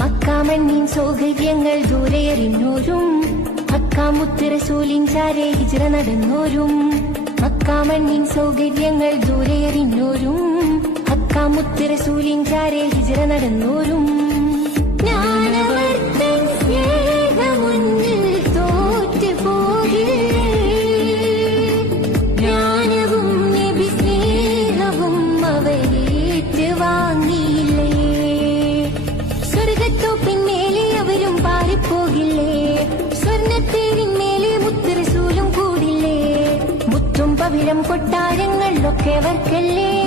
മക്കാമണ്ണിൻ സൗകര്യങ്ങൾ ദൂരെയറിഞ്ഞോരും മക്കാമുത്ത് റസൂലിൻ ചാരെ ഹിജ്റ നടന്നോരും. മക്കാമണ്ണിൻ സൗകര്യങ്ങൾ ദൂരെയറിഞ്ഞോരും മക്കാമുത്ത് റസൂലിൻ ചാരെ ഹിജ്റ നടന്നോരും. സ്വർണ്ണത്തേരിന്മേലെ മുത്ത് റസൂലും കൂടില്ലേ, മുത്തും പവിഴം കൊട്ടാരങ്ങളിലൊക്കെ വർക്കല്ലേ.